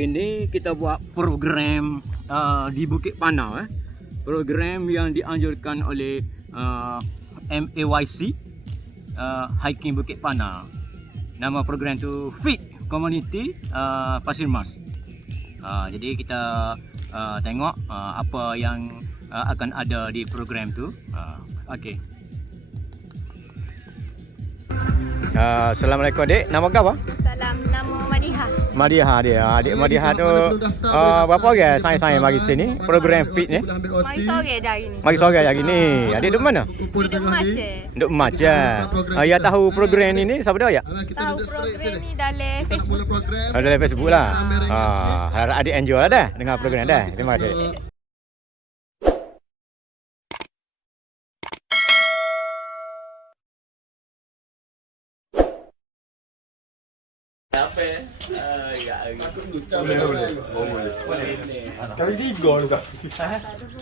hari ni kita buat program di Bukit Panau. Program yang dianjurkan oleh MAYC Hiking Bukit Panau. Nama program tu Fit Community Pasir Mas. Jadi kita tengok apa yang akan ada di program tu. Okey. Assalamualaikum adik. Nama kau apa? Salam, nama Madiha. Madiha dia. Adik Madiha tu berapa orang saya mari sini program fit ni? Mari sore dah hari ni. Mari sore hari ni. Adik duduk mana? Duduk Mace. Duduk Mace. Ya tahu program ni siapa dia ya? Tahu program ni dalam Facebook. Dalam Facebook lah. Harap adik enjoy lah dah dengan program dah. Terima kasih. Apa? Kali tiga tu tak?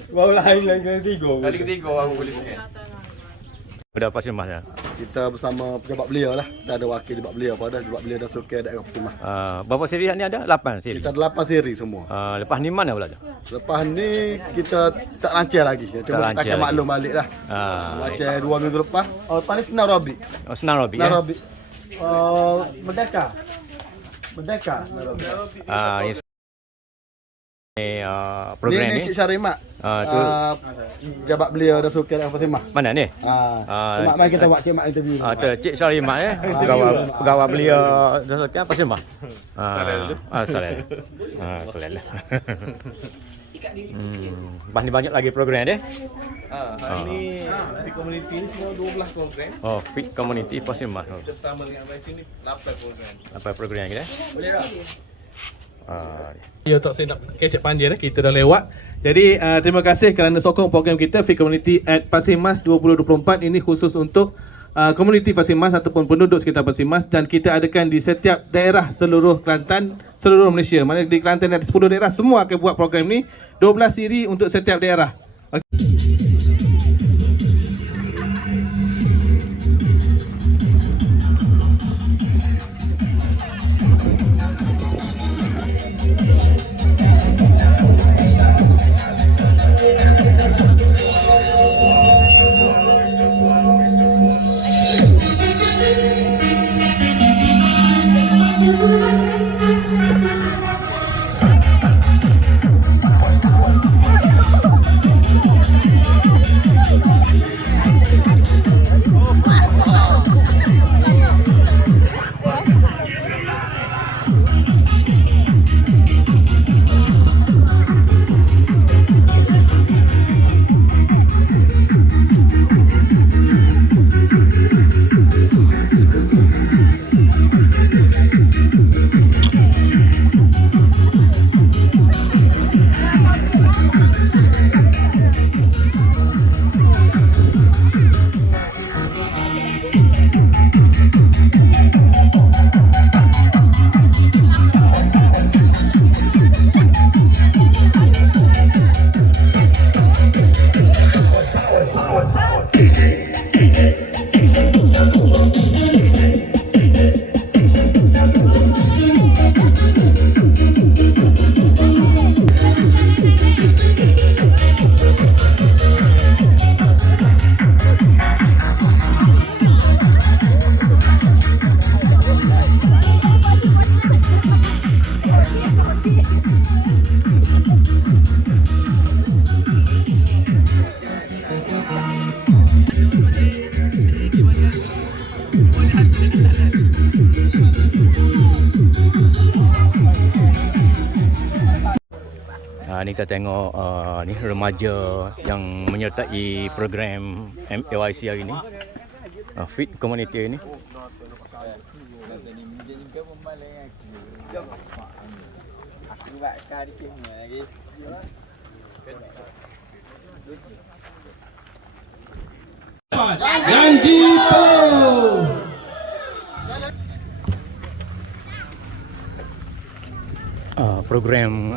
Baru lain kali tiga. Kali ketiga aku boleh scan. Udah Pasir Mas ya? Kita bersama pejabat belia lah. Kita ada wakil pejabat belia pada pejabat belia dan suka daerah Pasir Mas. Berapa siri ni ada? 8 siri. Kita ada 8 siri semua. Lepas ni mana pula tu? Lepas ni kita tak lancar lagi. Cuma kita akan maklum balik lah. Lancar 2 minggu lepas. Lepas ni Senang Robi. Oh, Senang Robi Senang ya? Robi. Merdeka. Program ni ni Cik Syarimat. tu Pejabat belia dan suka daerah Pasir Mas. mana ni? Mak mai kita buat Cik Mak interview. Tu Cik Syarimat pegawai belia dan Pasir Mas. Salah. Salah. Lepas ni banyak lagi program dia. Hari ni Fit Community ni semua 12 program. Oh, Fit Community Pasir Mas. Bersama dengan Malaysia ni 8 program. Apa program kita? Boleh tak? Ya, tak saya nak kecek panjang kita dah lewat. Jadi terima kasih kerana sokong program kita Fit Community at Pasir Mas 2024. Ini khusus untuk komuniti Pasir Mas ataupun penduduk sekitar Pasir Mas, dan kita adakan di setiap daerah seluruh Kelantan, seluruh Malaysia. Mana di Kelantan ada 10 daerah, semua akan buat program ni. 12 siri untuk setiap daerah. Ni kita tengok ni remaja yang menyertai program MAYC hari ni. Fit Community ni. Janji peluh. Program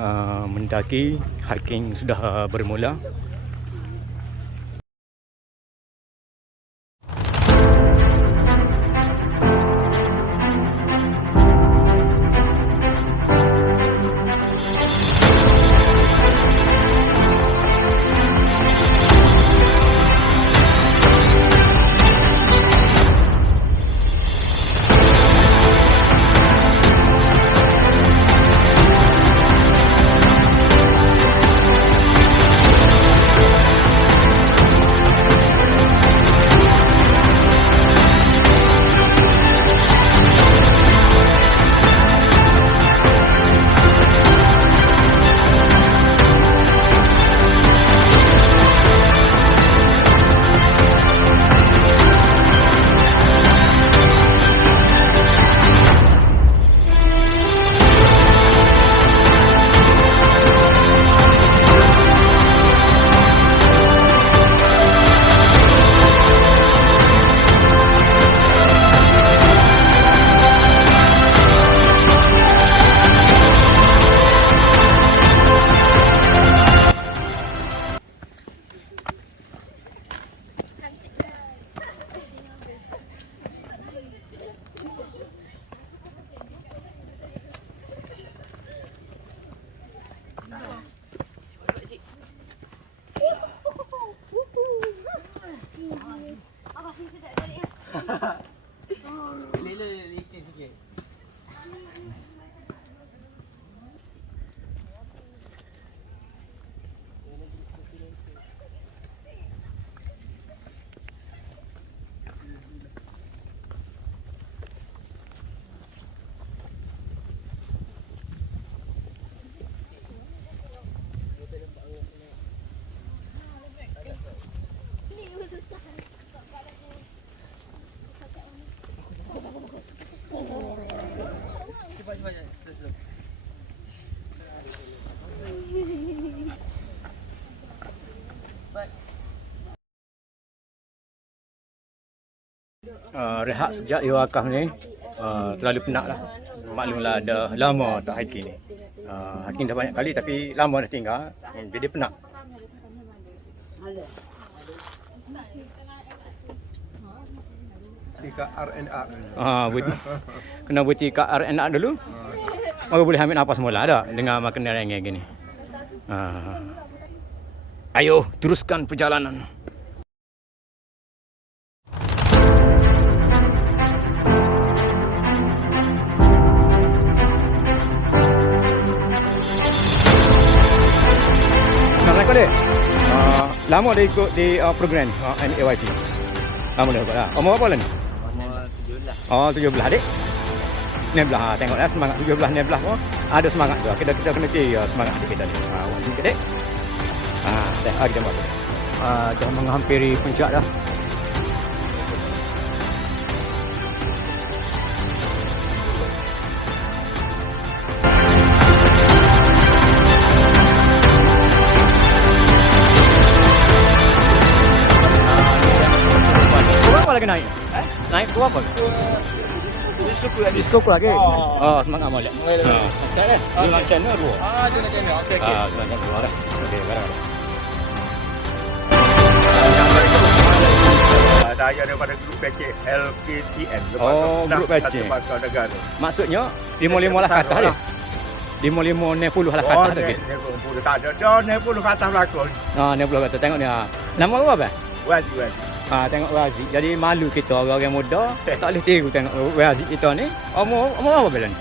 mendaki hiking sudah bermula. rehat sejak Iwakaf ni terlalu penat lah. Maklumlah dah lama tak hiking ni. Hiking dah banyak kali tapi lama dah tinggal, jadi penat. Tika RNR. Kena buat tika RNR dulu. Baru boleh ambil nafas semula dah dengan makan rengeng gini. Ayo teruskan perjalanan. Assalamualaikum dek. Lama dah ikut di program NAYC. Lama dah ikut lah. Umur berapa lah ni? Oh 17 dek. 16 tengoklah semangat 17 16 pun ada semangat tu. Kita kena kira semangat kita ni. Wajib dek. Dah kita buat. Dah menghampiri puncak dah. Berapa lagi naik? Naik ke apa? Di suku lagi. Semangat amal. Macam ni. Dengan channel dua. Jangan channel. Okey. Channel dua dah. Okey, barang. Daya daripada grup package LKTN. Grup package. Pasal negara. Maksudnya 55 lah kata dia. 55 ni 10 lah kata dia. 50 tak ada. Dah 90 kata belakang. 60 kata tengok ni. Nama lu apa? Wajib. Tengok Wazi. Jadi malu kita orang-orang muda tak boleh tiru tengok Wazi kita ni. Umur apa bila ni?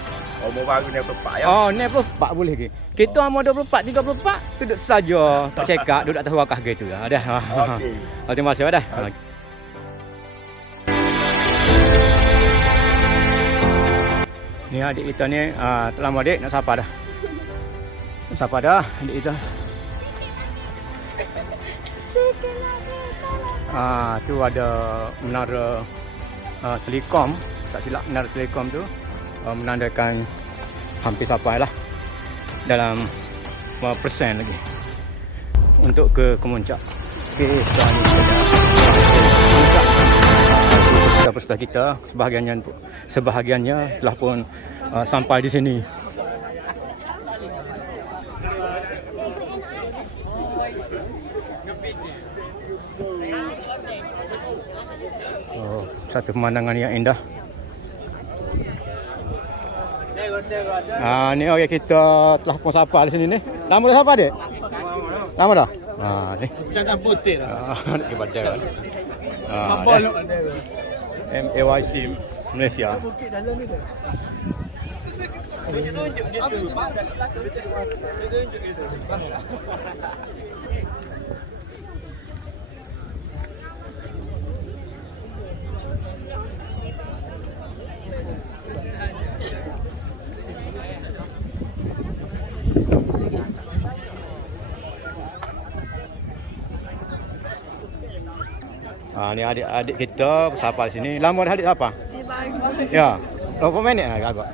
Umur baru ni berpak ya. Ni 24 boleh ke? Kita umur 24, 34 duduk saja tak cekak, duduk atas wakah gitu ya. Dah. Okey. Terima kasih dah. Ni adik kita ni terlama adik nak sapa dah. Nak sapa dah adik kita. Tu ada menara telekom, tak silap menara telekom tu menandakan hampir sampai lah dalam berapa persen lagi untuk ke Kemuncak. Okey, sekarang ni kita peserta kita sebahagiannya telah pun sampai di sini. Satu pemandangan yang indah. Ni orang kita telah pun sapa di sini ni. Lama dah sapa dek? Lama dah? Ni. Jangan putih lah. Nak baca kan. MAYC Malaysia. Ni adik-adik kita bersapa di sini. Lama dah adik sapa? Ya. Berapa minit agak?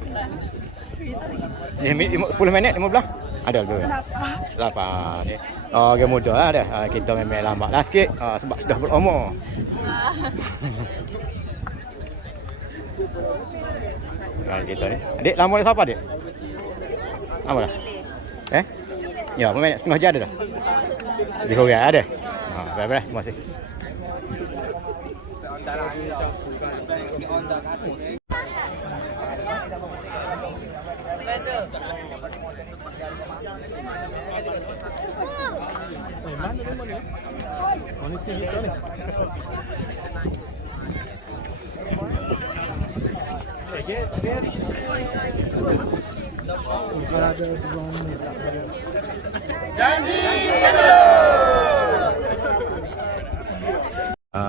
Ni 10 minit 15? Ada tu. 8 ni. Orang muda lah dah. Kita memang lambat lah sikit sebab sudah berumur. Kita ni. Adik lama dah sapa adik? Lama dah? Ya, berapa minit? Setengah jam ada dah? Lebih kurang ada? Baik-baik. Terima kasih.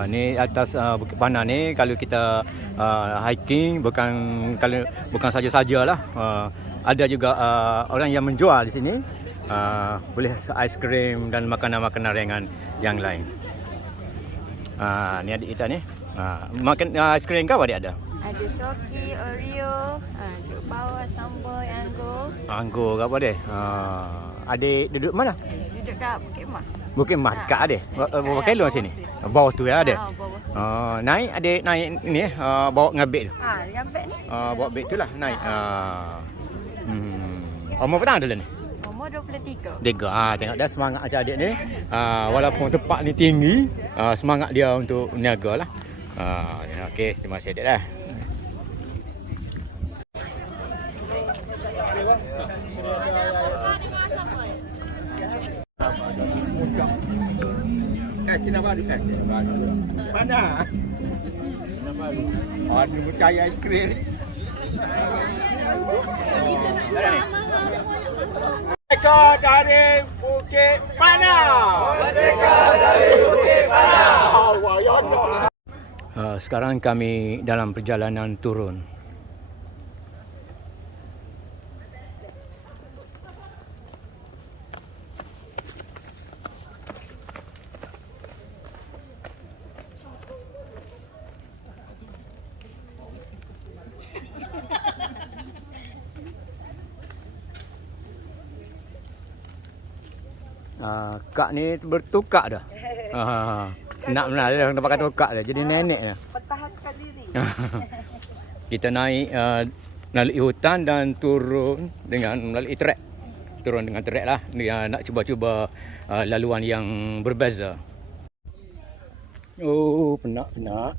Ni atas Bukit Panah ni kalau kita hiking bukan saja-sajalah, ada juga orang yang menjual di sini, boleh aiskrim dan makanan-makanan ringan yang lain. Ni adik kita ni makan aiskrim ke apa dia ada? Ada coki, Oreo, cuk bawah, sambal, anggur. Anggur ke apa dia? Adik duduk mana? Duduk kat Bukit Mah. Bukit Mah dekat adik. Berapa kilo sini? Bawah tu ya adik. Naik adik naik ni bawa ngabik tu. Gambek ni. Bawa beg tu lah naik. Umur petang dulu ni? Umur 23. Tengok dah semangat macam adik ni. Walaupun tempat ni tinggi, semangat dia untuk niaga lah. Okey, terima kasih adik dah. Mana? Aduh, percaya aiskrim. Merdeka dari Bukit Panah. Merdeka dari Bukit Panah. Sekarang kami dalam perjalanan turun. Kak ni bertukar dah. Nak benar dia dapat kata tukar dah. Jadi nenek dah. Pertahankan diri. Kita naik melalui hutan dan turun dengan melalui trek. Turun dengan trek lah. Nak cuba-cuba laluan yang berbeza. Oh, penat-penat.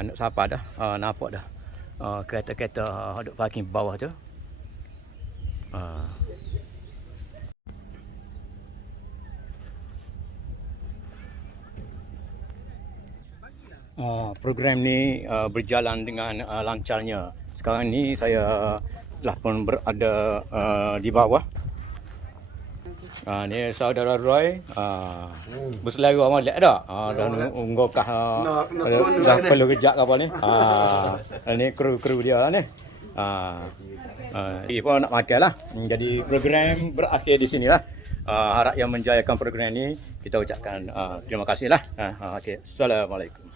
Nak sapa dah, nampak dah kereta-kereta duduk parking bawah tu. Program ni berjalan dengan lancarnya. Sekarang ni saya telah pun berada di bawah. Ni saudara Roy berselera molek dah. Dah unggokah dah perlu kejap ke apa ni. Ni kru-kru dia ni. Dia pun nak makan lah. Jadi program berakhir di sini lah. Harap yang menjayakan program ni kita ucapkan terima kasih lah. Okay. Assalamualaikum.